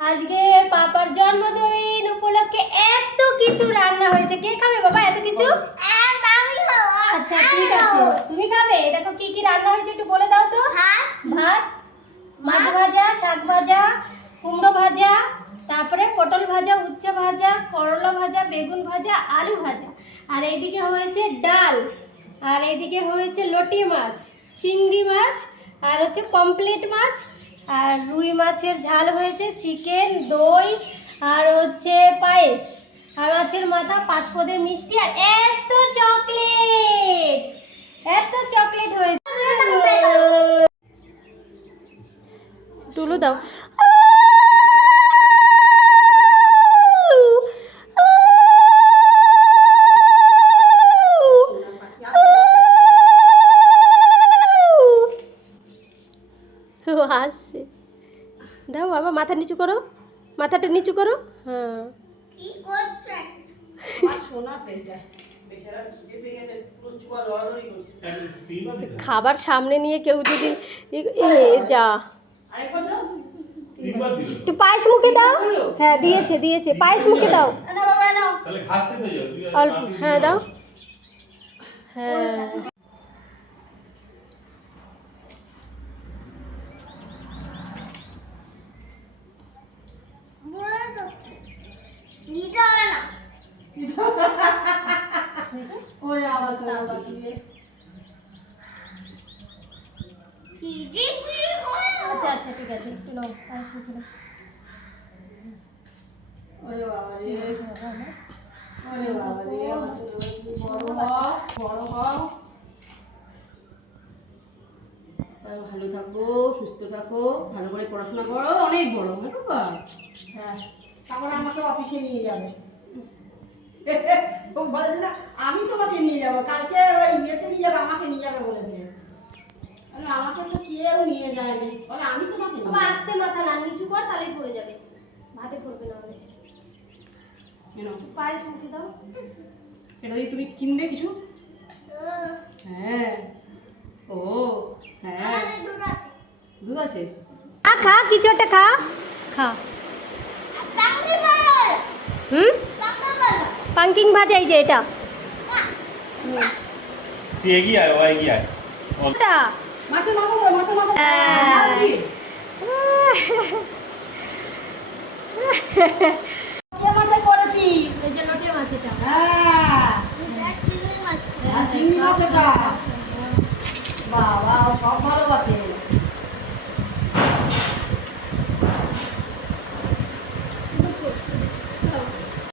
আজকে পাপার জন্মদিন উপলক্ষে এত কিছু রান্না হয়েছে। কে খাবে বাবা এত কিছু? আচ্ছা ঠিক আছে, তুমি খাবে। দেখো কি কি রান্না হয়েছে একটু বলে দাও তো। ভাত, মাছ ভাজা, শাক ভাজা, কুমড়ো ভাজা, তারপরে পটল ভাজা, উচ্ছে ভাজা, করলা ভাজা, বেগুন ভাজা, আলু ভাজা, আর এইদিকে হয়েছে ডাল, আর এইদিকে হয়েছে লটি মাছ, চিংড়ি মাছ, আর হচ্ছে পমপ্লেট মাছ, আর রুই মাছের ঝাল হয়েছে, চিকেন, দই, আর হচ্ছে পায়েস, আর মাছের মাথা, 5 পদের মিষ্টি, আর এত চকলেট, এত চকলেট হয়েছে। টুলু দাও। হাসছে। দাও বাবা, মাথা নিচু করো, মাথাটা নিচু করো। হ্যাঁ খাবার সামনে নিয়ে কেউ যদি যা একটু পায়েস মুখে দাও। হ্যাঁ দিয়েছে দিয়েছে, পায়েস মুখে দাও অল্প। হ্যাঁ দাও। হ্যাঁ আচ্ছা আচ্ছা ঠিক আছে, একটু নাও পায়েস মুখে দাও। ওরে বাবা রে, ওরে বাবা রে, বড় হও, বড় হও, ভালো থাকো, সুস্থ থাকো, ভালো করে পড়াশোনা করো, অনেক বড় হয়ে বাবা। হ্যাঁ তারপরে আমাকে অফিসে নিয়ে যাবে। ও বলেছে না আমি তোমাকে নিয়ে যাবো, কালকে ওই ইয়েতে নিয়ে যাবে, আমাকে নিয়ে যাবে বলেছে। আমাকে তো কেউ নিয়ে যায়নি, বলে আমি তোমাকে বাবা আস্তে মাথা না নিচু কর, তাহলেই পড়ে যাবে, ভাতে পড়বে না হলে। পায়েস মুখে দাও। এটা দিয়ে তুমি কিনবে কিছু? হ্যাঁ ও হ্যাঁ দুধ আছে, খা কিছু একটা খা খা। পাঙ্কিং ভাজা, এই যে এটা এগিয়ে আয়, ও এগিয়ে আয়। মাছের মাথা, মাছের মাথা।